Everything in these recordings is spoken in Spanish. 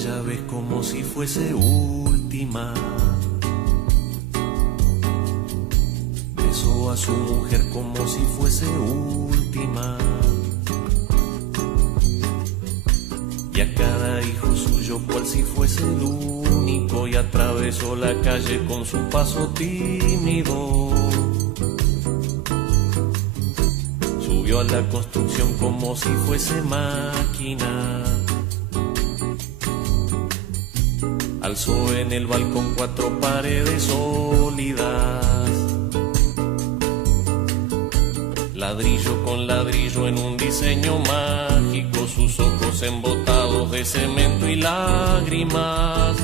aquella vez como si fuese última. Besó a su mujer como si fuese última. Y a cada hijo suyo cual si fuese el único. Y atravesó la calle con su paso tímido. Subió a la construcción como si fuese máquina. Alzó en el balcón 4 paredes sólidas. Ladrillo con ladrillo en un diseño mágico. Sus ojos embotados de cemento y lágrimas.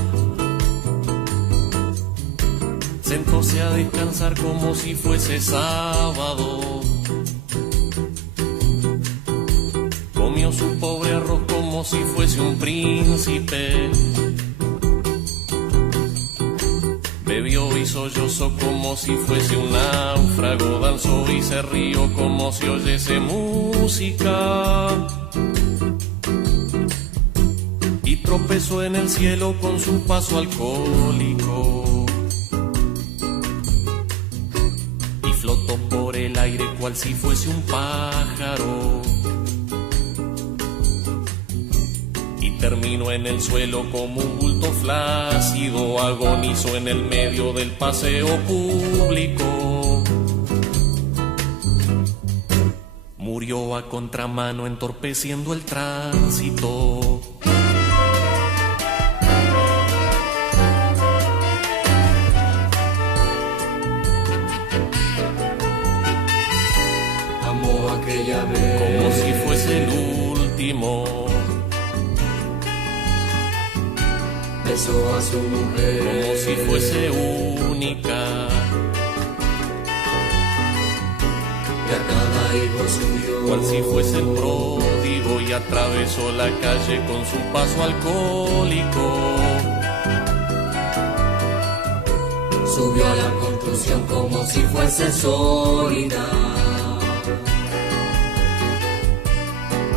Sentóse a descansar como si fuese sábado. Comió su pobre arroz como si fuese un príncipe. Bebió y sollozó como si fuese un náufrago. Danzó y se rió como si oyese música. Y tropezó en el cielo con su paso alcohólico. Y flotó por el aire cual si fuese un pájaro. Terminó en el suelo como un bulto flácido. Agonizó en el medio del paseo público. Murió a contramano entorpeciendo el tránsito. Amó aquella vez como si fuese el último. Besó a su mujer como si fuese única. Y a cada hijo suyo cual si fuese el pródigo. Y atravesó la calle con su paso alcohólico. Subió a la construcción como si fuese sólida.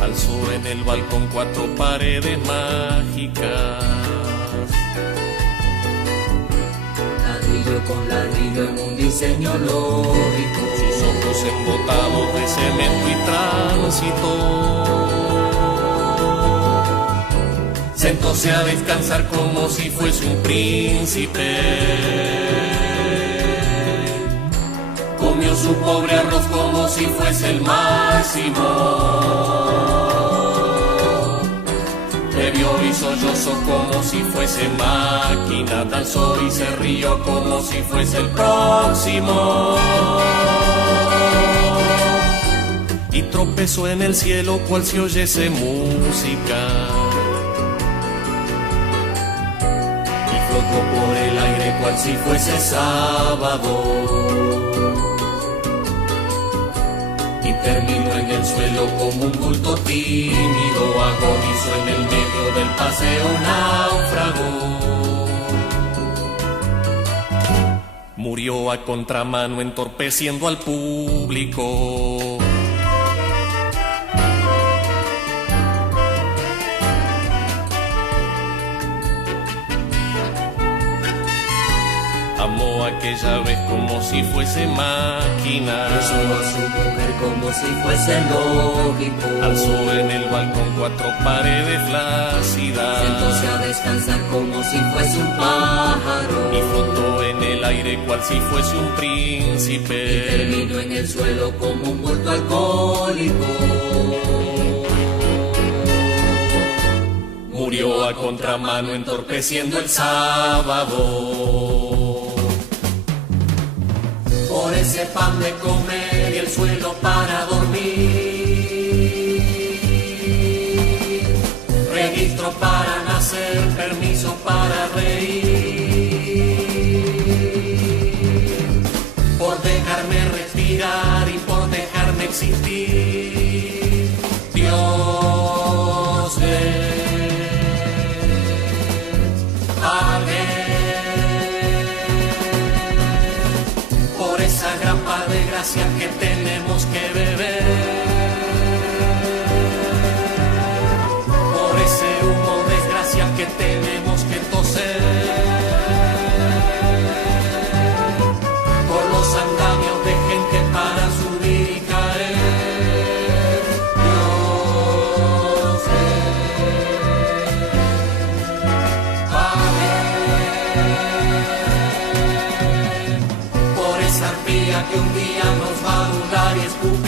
Alzó en el balcón 4 paredes mágicas. Ladrillo con ladrillo en un diseño lógico. Sus ojos embotados de cemento y tránsito. Sentóse a descansar como si fuese un príncipe. Comió su pobre arroz como si fuese el máximo. Bebió y sollozó como si fuese máquina. Danzó y se rió como si fuese el próximo. Y tropezó en el cielo cual si oyese música. Y flotó por el aire cual si fuese sábado. Y terminó en el suelo como un bulto tímido. Agonizó en el medio del paseo náufrago. Murió a contramano entorpeciendo al público. Amó aquella vez como si fuese máquina. Besó a su mujer como si fuese lógico. Alzó en el balcón 4 paredes flácidas. Sentóse a descansar como si fuese un pájaro. Y flotó en el aire cual si fuese un príncipe. Y terminó en el suelo como un bulto alcohólico. Murió a contramano entorpeciendo el sábado. Por ese pan de comer y el suelo para dormir. Registro para nacer, permiso para reír. Por dejarme respirar y por dejarme existir. Dios por esa grapa de gracia que tenemos que beber, por ese humo de desgracia que tenemos que un día nos va a durar y escupir